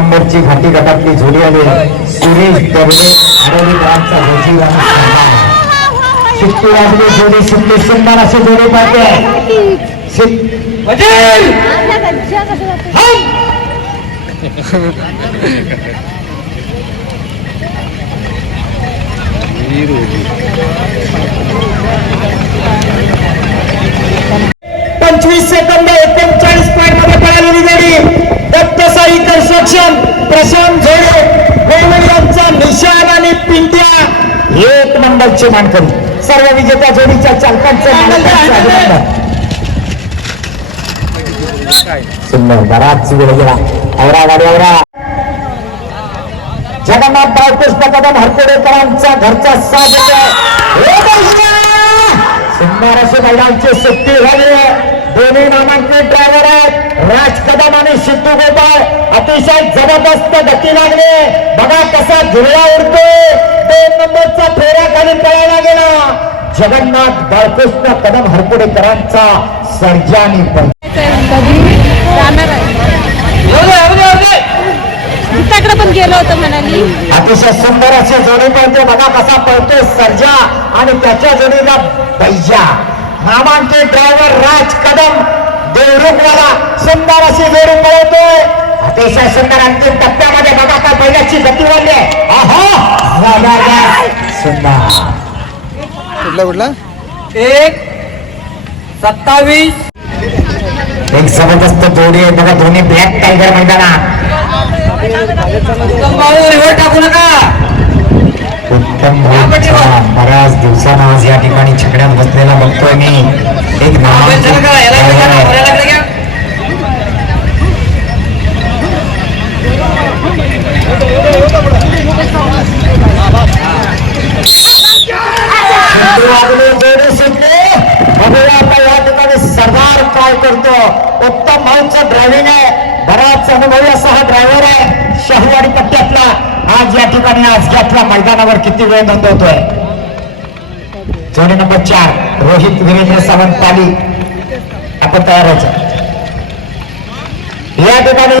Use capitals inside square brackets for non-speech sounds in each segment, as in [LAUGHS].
नंबरची घाटी गटातली झोडी आली सुरेश दर्वे आडवलीकरांचा जोजी आणि सन्मान. शिट्टी वाजली जोडी शिट्टी सुंदर असे जोडी पाहते शिट- वजीर! पंचवीस सेकंद एकोणचाळीस पॉईंटमध्ये पळालेली जोडी दत्तसाई कन्स्ट्रक्शन प्रशांत झोडे गोवळ यांचा निशान आणि पिंट्या. एक नंबरचे मानकरी. सर्व विजेत्या जोडीच्या चालकांचं बराच वेळ गेला. आवरा गाडी आवरा. जगन्नाथ बाळकृष्ण कदम हरकोडेकरांचा घरचा साथ. सुंदर असे महिलांची सुट्टी झाली. आहे दोन्ही नामांकित ड्रायव्हर आहेत. राज कदम आणि सिद्धू गोपाळ. अतिशय जबरदस्त गती लागली. बघा कसा झुरळा उडतो. दोन नंबरचा फेऱ्या खाली पळायला गेला. जगन्नाथ बाळकृष्ण कदम हरपुडेकरांचा सर्जानी पण गीताकडे पण गेलो होतो म्हणाली. अतिशय सुंदर अशी जोडी पळते. बघा कसा पळतोय सर्जा आणि त्याच्या जोडीला बैजा. नामांकित ड्रायव्हर राज कदम देवरुखवाला सुंदर अशी जोडी पळवतोय अतिशय सुंदर अंतिम टप्प्यामध्ये बघा काय बैलाची गती वाढली आहे. सुंदर. कुठला कुठला? एक सत्तावीस. एक जबरदस्त जोडी आहे. बघा दोन्ही ब्लॅक टायगर मैदानात. रिव्हर टाकू नका. भाऊचा बऱ्याच दिवसांना आज या ठिकाणी छकड्यात बसलेला बघतोय मी. एक सरदार काय करतो? उत्तम भाऊचं ड्रायव्हिंग आहे. बराच अनुभवी असा हा ड्रायव्हर आहे. शाहूवाडी आज या ठिकाणी आज घेतला मैदानावर किती वेळ नोंदवतोय? जोडी नंबर चार रोहित वीरेंद्र सावंत पाली. आपण तयार व्हायचं या ठिकाणी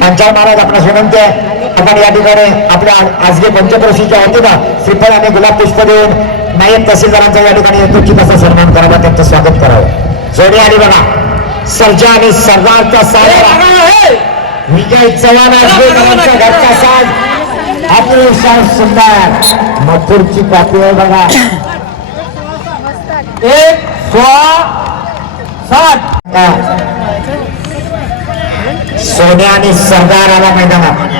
पंचाल महाराज आपणास विनंती आहे. आपण या ठिकाणी आपल्या आजगे पंचक्रोशीच्या वतीनं श्रीफळ आणि गुलाब पुष्प देऊन नायब तहसीलदारांचा या ठिकाणी यथोचित असा सन्मान करावा त्यांचं स्वागत करावं. जोडी आणि बघा. सर्जा आणि सरदारचा साज विजय चव्हाण आजगेकरांचा घरचा साज अतिशय सुंदर. मथुरची कॉपी आहे बघा. एक सोळा हा. सोन्या आणि सरदार आला मैदानात.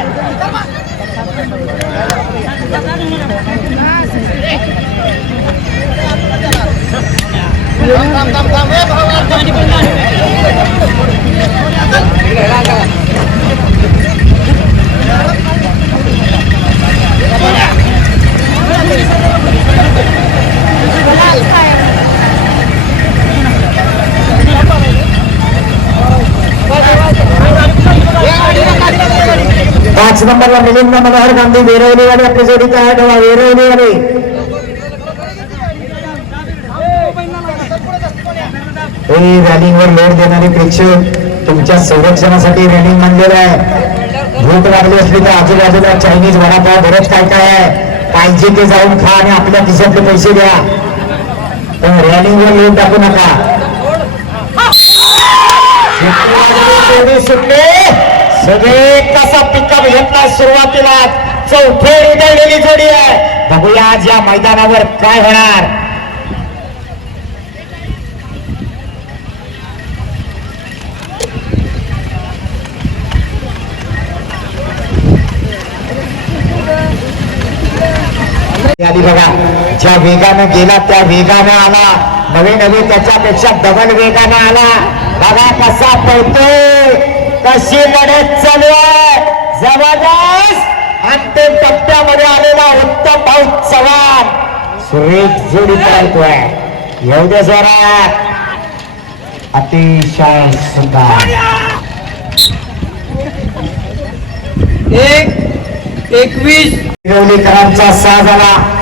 पाच नंबरला मिलिंद मनोहर गांधी वेरवलीवाडी आपली जोडी तयार ठेवा वेरवलीवाडी रॅलिंग वर लोड देणारे प्रेक्षक तुमच्या संरक्षणासाठी रॅलिंग म्हणलेलं आहे. भूक लागली असली तर आजूबाजूला चायनीज वडापाव बरंच काय काय आहे? पाहिजे ते जाऊन खा आणि आपल्या खिशातले पैसे द्या. पण रॅलिंगवर लोड टाकू नका. सुटले सगळे कसा पिकअप घेतला सुरुवातीला? चौथे उधळलेली जोडी आहे. बघूया आज या मैदानावर काय होणार. आली बघा. ज्या वेगानं गेला त्या वेगानं आला. नवे नवे त्याच्यापेक्षा डबल वेगानं आला. बघा कसा पळतोय. कशी लढत चालू आहे. जबरदस्त. अंतिम टप्प्यामध्ये आलेला उत्तम भाऊ चव्हाण. सुरेश जोडी पळतोय येऊ दे जोरात. अतिशय सुंदर. एक एकवीस. शिरवलीकरांचा सहा झाला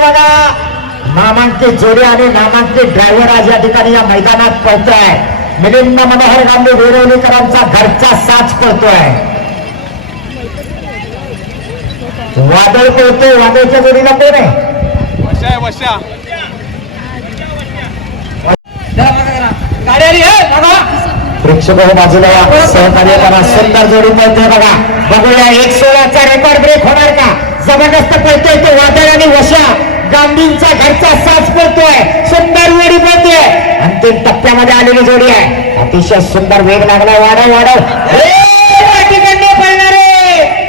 बघा. नामांकित जोडी आणि नामांकित ड्रायव्हर आज या ठिकाणी या मैदानात पळतोय. मिलिंद मनोहर गांधी वेरवलीकरांचा घरचा साज पळतोय. वादळ पळतोय वादळच्या जोडीला कोण आहे? गाडी आली हे बघा प्रेक्षक हो बाजूला या. सहकार्य करा. सुंदर जोडी पळतोय बघा. बघूया एक सोळाचा रेकॉर्ड ब्रेक होणार का? जबरदस्त पळतोय तो वादळ आणि वशा गांधींचा घरचा साज पळतोय. सुंदर वेळी पळतोय. अंतिम टप्प्यामध्ये आलेली जोडी आहे. अतिशय सुंदर वेग लागला वाढव वाढव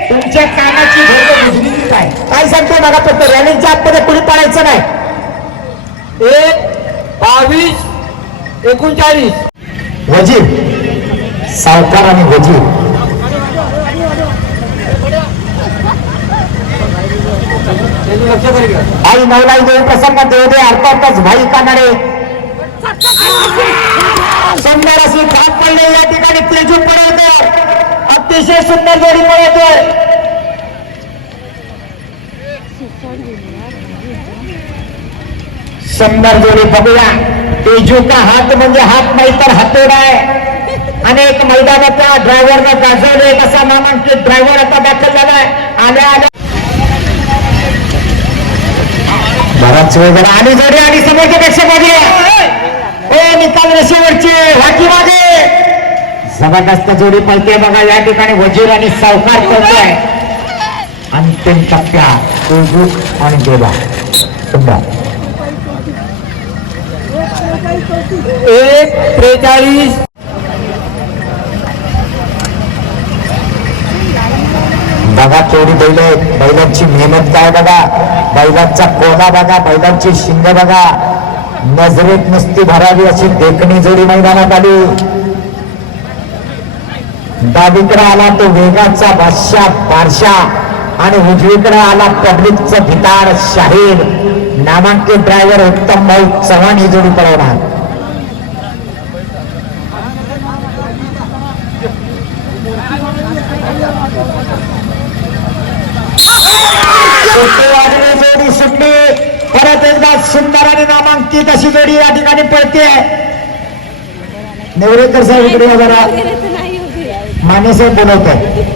तुमच्या कानाची काय काय सांगतोय बघा फक्त रॅलीच्या आतमध्ये कुणी पाडायचं नाही. एक बावीस एकोणचाळीस. वजीर सावकार आणि वजीर त्यांनी लक्ष करी आई मौलाई देवी प्रसन्न देवदे अर्थातच भाई कानाडे. सुंदर असे धाप पडले या ठिकाणी तेजू पडवतो. अतिशय सुंदर जोडी पळवतोय सुंदर जोडी बघूया. तेजू का हात म्हणजे हात नाही तर हातोडा आहे. अनेक मैदानाचा ड्रायव्हरनं गाजवले असा नामांकित ड्रायव्हर आता दाखल झालाय. आल्या आल्या. बराच वेळ झाला आणि जोडी आणि समोरच्या पेक्षा मागे निकाल रेषेवरची वाकी मागे. जबरदस्त जोडी पळते बघा या ठिकाणी वजीर आणि सावकार पळतोय. अंतिम टप्प्या आणि देवा. सुंदर. एक त्रेचाळीस. बघा केवढी बैल बैलांची मेहनत काय बघा. बैलांचा कोला बघा बैलांची शिंग बघा. नजरेत नुसती भरावी अशी देखणी जोडी मैदानात आली. डावीकडे आला तो वेगाचा बादशा बारशा आणि उजवीकडे आला पब्लिकचं भितार शाहीर. नामांकित ड्रायव्हर उत्तम भाऊ चव्हाण ही जोडी पळवणार सुट्टी वाजली जोडी सुटली परत एकदा सुंदर आणि नामांकित अशी जोडी या ठिकाणी पळते नेवरेकर साहेब इकडे जरा. माने साहेब बोलवत आहे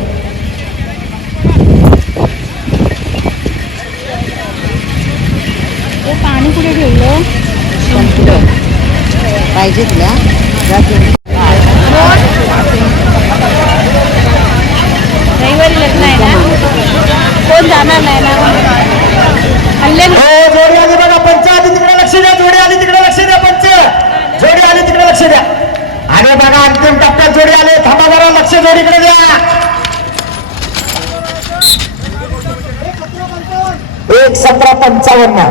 पाणी कुठे ठेवलं? पाहिजे तुला रविवारी लग्न आहे ना. कोण जाणार नाही ना? हल्ले हो, जोडी आली बघा पंच आली तिकडे लक्ष द्या जोडी आली तिकडे लक्ष द्या पंच. जोडी आली तिकडे लक्ष द्या. अरे बघा अंतिम टप्प्यात जोडी आले. थांबा जरा लक्ष जोडीकडे द्या. एक सतरा पंचावन्न.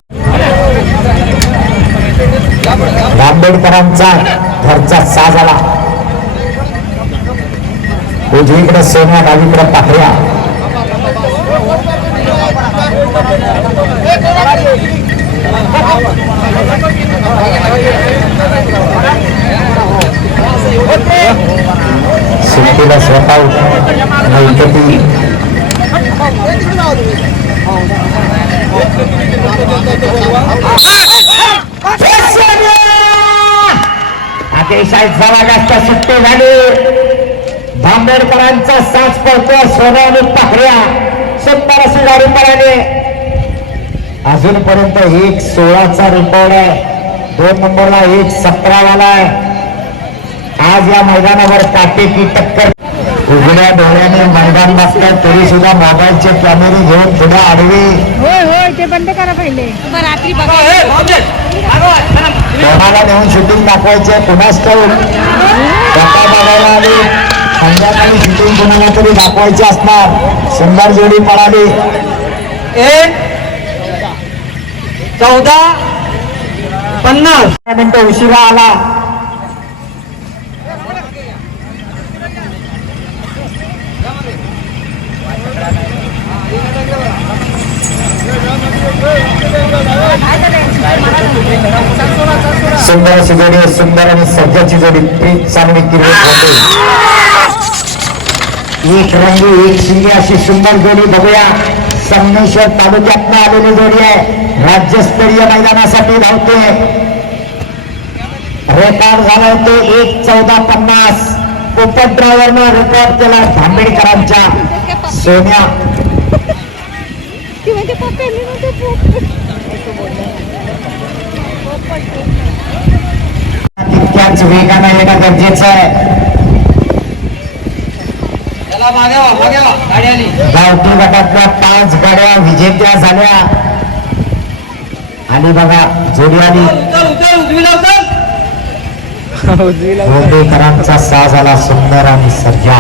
आंबेडकरांचा घरचा साज आला. उजवीकडे सोन्या डावीकडे पाखऱ्या. सुट्टीला स्वतः नैकती अतिशय जबरदस्त सुट्टी झाली. भांबेडकरांचा साज पडतो सोन्या आणि पाखऱ्या. सुंदर अशी गाडी पळाली. अजूनपर्यंत एक सोळाचा रेकॉर्ड आहे. दोन नंबरला एक सतरावाला आहे. आज या मैदानावर काटेकी टक्कर. उघड्या डोळ्याने मैदान बघताय तरी सुद्धा मोबाईलचे कॅमेरे घेऊन पुढे आडवे. हे. कोणाला नेऊन शूटिंग दाखवायचे कुणाच ठाऊक स्वतः बघायला आली. संध्याकाळी शूटिंग कुणाला तरी दाखवायची असणार. सुंदर जोडी पळाली. एक चौदा पन्नास. मिनिटं उशिरा आला. सुंदर अशी जोडी सुंदर आणि सध्याची जोडी. प्रीत चांगली होते एक रंगी एक शिंगे अशी सुंदर जोडी. बघूया. संगमेश्वर तालुक्यातनं आलेली जोडी आहे राज्यस्तरीय मैदानासाठी धावते रेकॉर्ड झाला होते एक चौदा पन्नास. पोपट ड्रायव्हरनं रेकॉर्ड केला धांबेडकरांच्या सोन्या. तितक्याच वेगानं येणं गरजेचं आहे. गावठी गटातल्या पाच गाड्या विजेत्या झाल्या. आणि बघा जोडी आली उचल उचल उजवीला उचल गोंदेकरांचा सा झाला सुंदर आणि सज्जा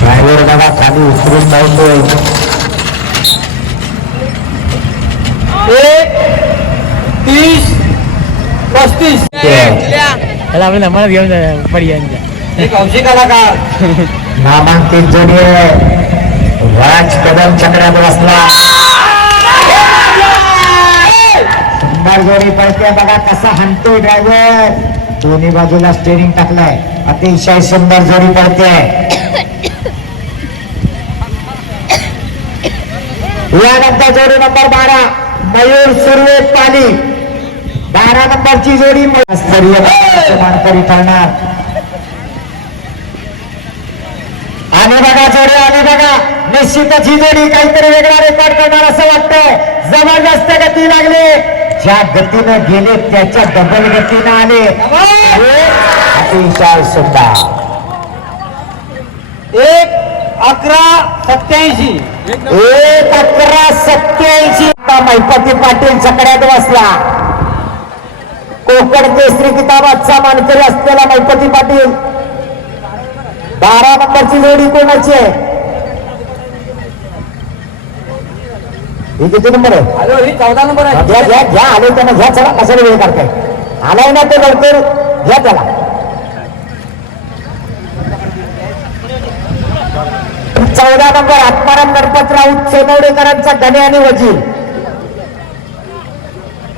ड्रायव्हर बघा खाली उतरून जाऊतोय एक तीस पस्तीस. नंबर घेऊन जा पर्यंत एक हौशी कलाकार. [LAUGHS] नामांकित जोडी आहे. राज कदम चक्रात बसला. सुंदर जोडी पळते. बघा कसा हाणतोय ड्रायव्हर दोन्ही बाजूला स्टेरिंग टाकलाय. अतिशय सुंदर जोडी पळते. यानंतर जोडी नंबर बारा मयूर सुर्वे पाली. बारा नंबरची जोडी स्तरीय मानकरी ठरणार. आणि बघा जोडी आली बघा. निश्चितच ही जोडी काहीतरी वेगळा रेकॉर्ड करणार असं वाटतंय. जबरदस्त गती लागली. ज्या गतीनं गेले त्याच्या डबल गतीनं आले. अतिशय सुंदर. एक अकरा सत्याऐंशी. एक अकरा सत्याऐंशी. मैपती पाटील चकड्यात बसला. कोकण केसरी किताबाचा मानकरी असलेला मैपती पाटील. बारा नंबरची जोडी कोणाची आहे? ही किती नंबर आहे? ही चौदा नंबर आहे. घ्या घ्या घ्या आले त्यांना घ्या चला कशाला वेळ काढताय? आलाय ना ते लवकर? घ्या त्याला चौदा नंबर आत्माराम गणपत राऊत सोनवडेकरांचा गणे आणि वजीर.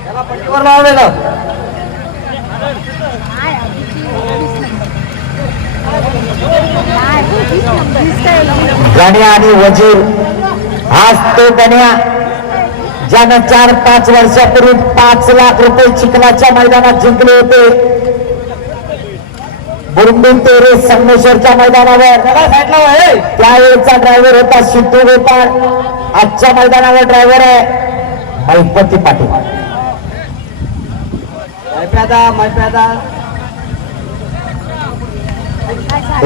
त्याला पट्टीवर लावलेलं. गण्या आणि वजीर. आज तो गण्या ज्यानं चार पाच वर्षापूर्वी पाच लाख रुपये चिखलाच्या मैदानात जिंकले होते. बुरबुन तेरे संगमेश्वरच्या मैदानावर. त्यावेळेचा ड्रायव्हर होता सिद्धू गोपाळ आजच्या मैदानावर ड्रायव्हर आहे मैपती पाटील. मैप्यादा मैप्यादा.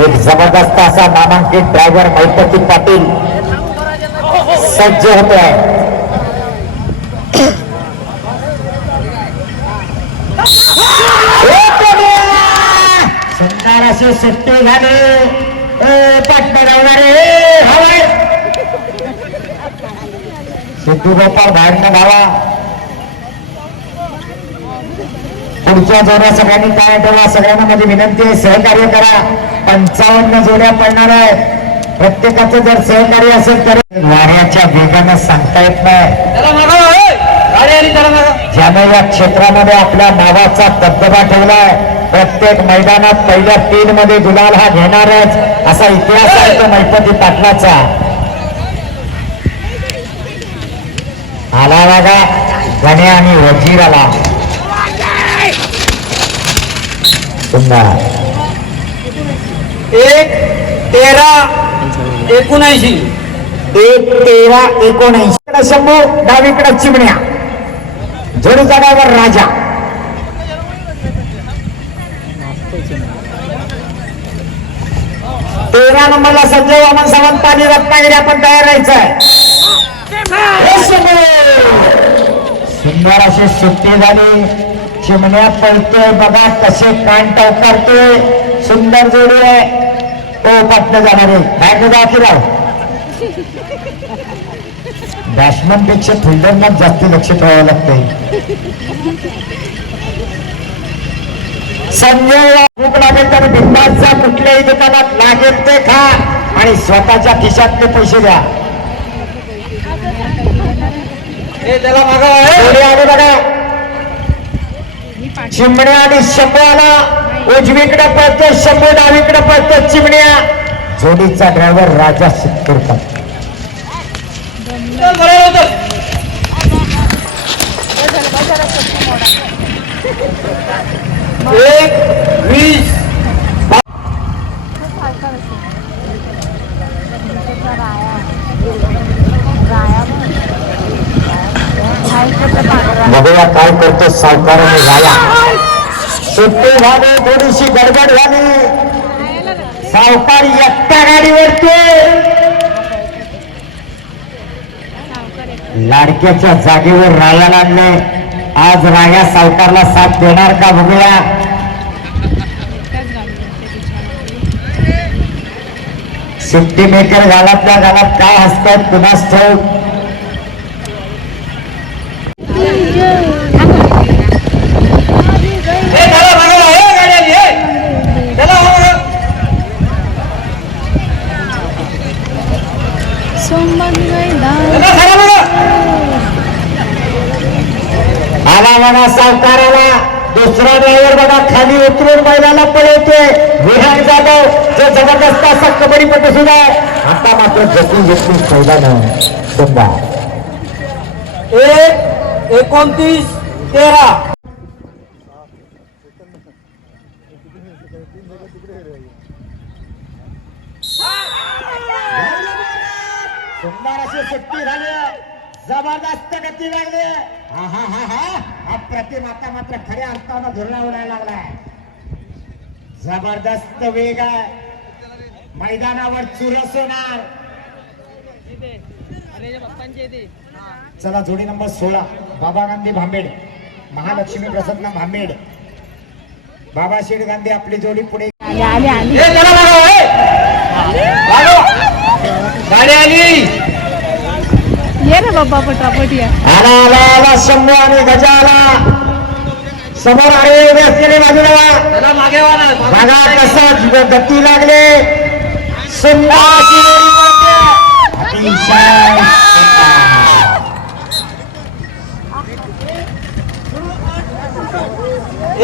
एक जबरदस्त असा नामांकित ड्रायव्हर मैपती पाटील सज्ज होते आहे. सुंदर असे सुट्टी झाले. हवाय सिद्धू गोपाळ भाडणं धावा. पुढच्या जोड्या सगळ्यांनी काय ठेवा? सगळ्यांना माझी विनंती आहे सहकार्य करा. पंचावन्न जोड्या पडणार आहे प्रत्येकाचं जर सहकार्य असेल तर वाऱ्याच्या वेगानं सांगता येत नाही. ज्याने या क्षेत्रामध्ये आपल्या नावाचा दबदबा ठेवलाय प्रत्येक मैदानात पहिल्या तीन मध्ये गुलाल हा घेणारच असा इतिहास आहे तो मैपती पाटलाचा. आला बघा गण्या आणि वजीर आला सुंदर एक तेरा एकोणऐंशी. एक तेरा एकोणऐंशी. शंभू डावीकडे चिमण्या. जोडीचा ड्रायव्हर राजा. तेरा नंबरला संजय वामन सावंत आणि रत्नागिरी आपण तयार राहायचंय! सुंदर अशी सुट्टी झाली. चिमण्या पळतोय बघा कसे कान टवकारतोय सुंदर जोडी आहे. तो पटलं जाणार आहे. बाहेर राव बॅट्समनपेक्षा फिल्डरना जास्त लक्ष ठेवावं लागतंय. संजय भूक लागेल तर बिंदाचा कुठल्याही दुकानात लागेल ते खा आणि स्वतःच्या खिशातले पैसे द्या. हे त्याला मागा हे. बघा. चिमण्या आणि शंभू उजवीकडे पळतो शंभू डावीकडे पळतो चिमण्या. जोडीचा ड्रायव्हर राजा सिद्धूरकर. एक वीस बघूया काय करतो सावकाराने झाला. सुट्टी झाली थोडीशी गडबड झाली. सावकार एकट्या गाडीवरती. लाडक्याच्या जागेवर रायाला आणले आज राया सावकारला साथ देणार का बघूया. सुट्टी मेकर घालातल्या घालात काय हसतात कुणास ठेवून ए त्याला मागं वळ, ए गाडी आली ए त्याला मागं वळ. त्याला खरा बघा आला म्हणा सावकाराला दुसरा ड्रायव्हर बघा खाली उतरून बैलाला पळवतोय. विहान जाधव जो जबरदस्त असा कबड्डीपटू सुद्धा आहे. आता मात्र जपून जपून पहिला नाही एक एकोणतीस तेरा. सुंदर अशी सुट्टी झाली जबरदस्त गती लागली हा हा हा हा. अप्रतिम आता मात्र खऱ्या अर्थानं धुरळा उडायला लागलाय. जबरदस्त वेग आहे. मैदानावर चुरस होणार चला जोडी नंबर सोळा. बाबा गांधी भांबेड. महालक्ष्मी प्रसन्न भांबेड. बाबा शेठ गांधी आपली जोडी पुढे ये रे बाबा पटापट या. आला आला आला. शंभू आणि गजा आला समोर आहे उभे असलेले बाजूला. त्याला मागे वळ ना. बघा कसा गती लागले. सुंदर. अतिशय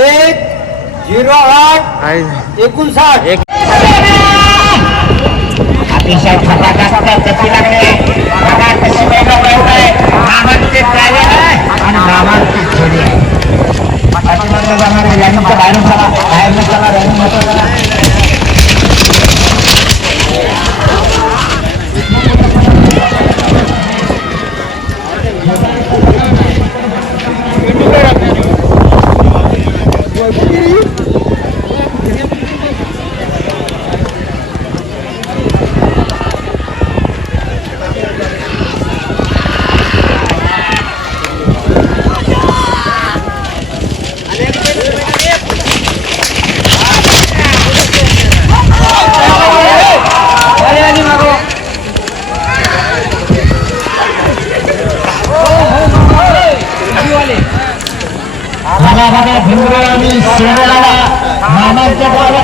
एक झिरो आठ एकोणसाठ. अतिशय खतरनाक गती लागले. बघा कशी वेगळं आहे नामांकित आणि नामांकित जोडी आहे पाठीमागनं जाणारे लाईनच्या बाहेरून चला बाहेर चला लाईनमध्ये चला Yeah, yeah, yeah.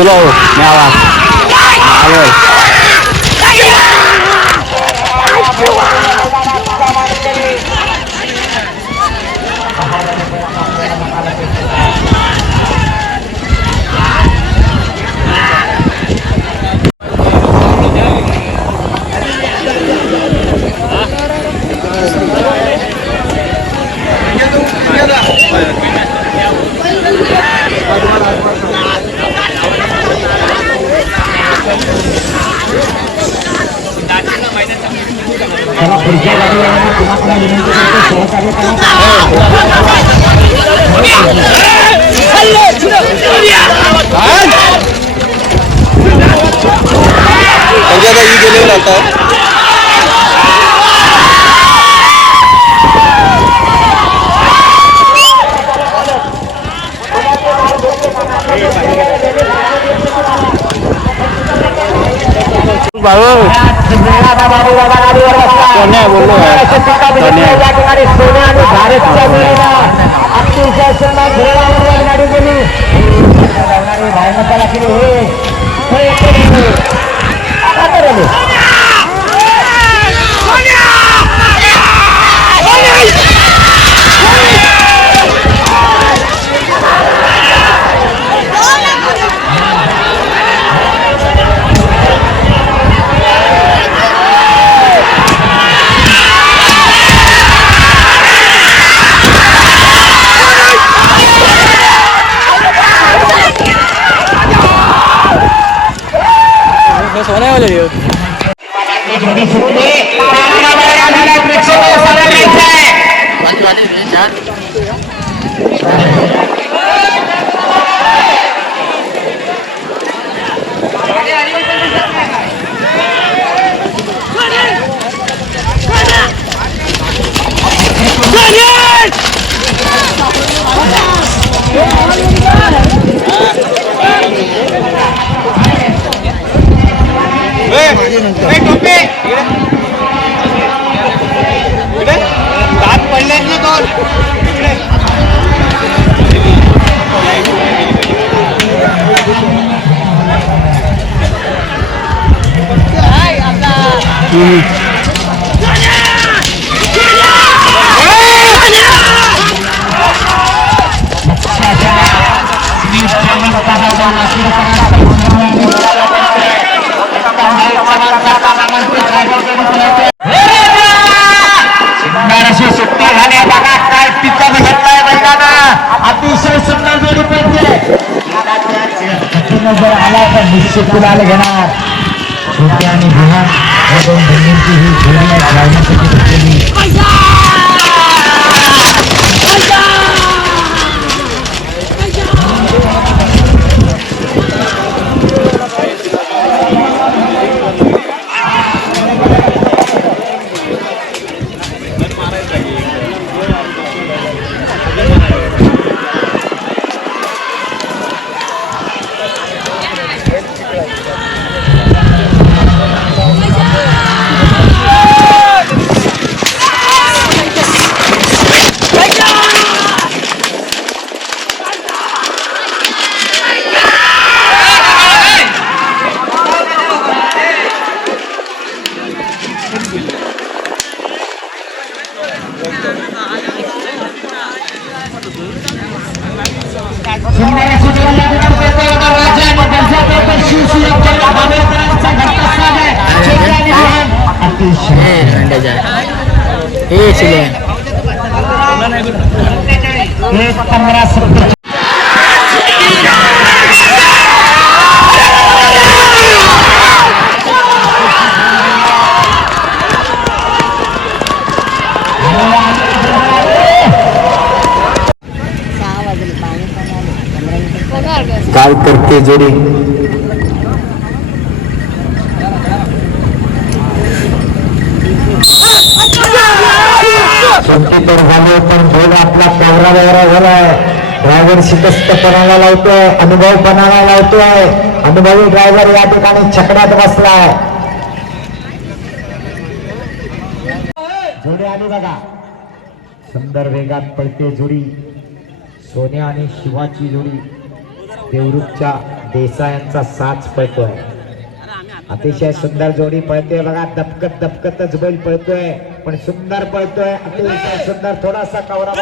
बाजूला हो न्यावा आलोय चला पुढच्या गाडीवाल्यांना पुन्हा पुन्हा विनंती करतो सहकार्य करा पंजाब ही बाबू सोन्या बोललो अतिशय सुंदर जोडी पडते आला तर निश्चित गुलाल घेणार? छोटे आणि विहान या दोन बहिणींची ही जोडी आहे लावण्यासाठी घेतलेली सुंदर काय करते जोडी शेवटी तर झाले पण जोड आपला पवरा वगैरा झालाय. ड्रायव्हर शिकस्तपणाला लावतोय अनुभवपणाला लावतोय. अनुभवी ड्रायव्हर या ठिकाणी छकड्यात बसलाय. जोडी आली बघा. सुंदर वेगात पळते जोडी. सोन्या आणि शिवाची जोडी. देवरुखच्या देसायांचा साच पळतोय. अतिशय सुंदर जोडी पळतोय बघा. दपकत दपकतच बैल पळतोय. पण सुंदर पळतोय. अतिशय सुंदर थोडासा कवरा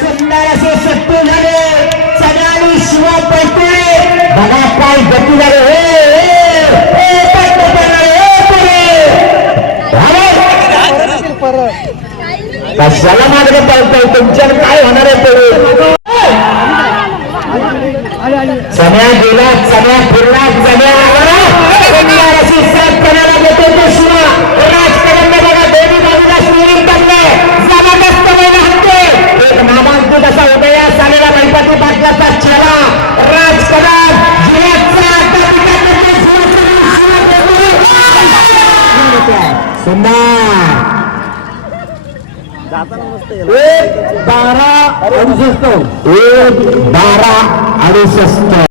सुंदर असे सत्तू झाले. सगळ्यांनी शिवाय पळतोय. बघा काय गती झाले हे, हे, हे, पळतो, पळतो, हे, पुढे. अरे, कशाला मार्ग पळतोय तुमच्यावर काय होणार आहे पुढे सगळ्या गेला सगळ्या फिरला सगळ्या आवरा. एक बारा अडुसष्ट एक बारा अडुसष्ट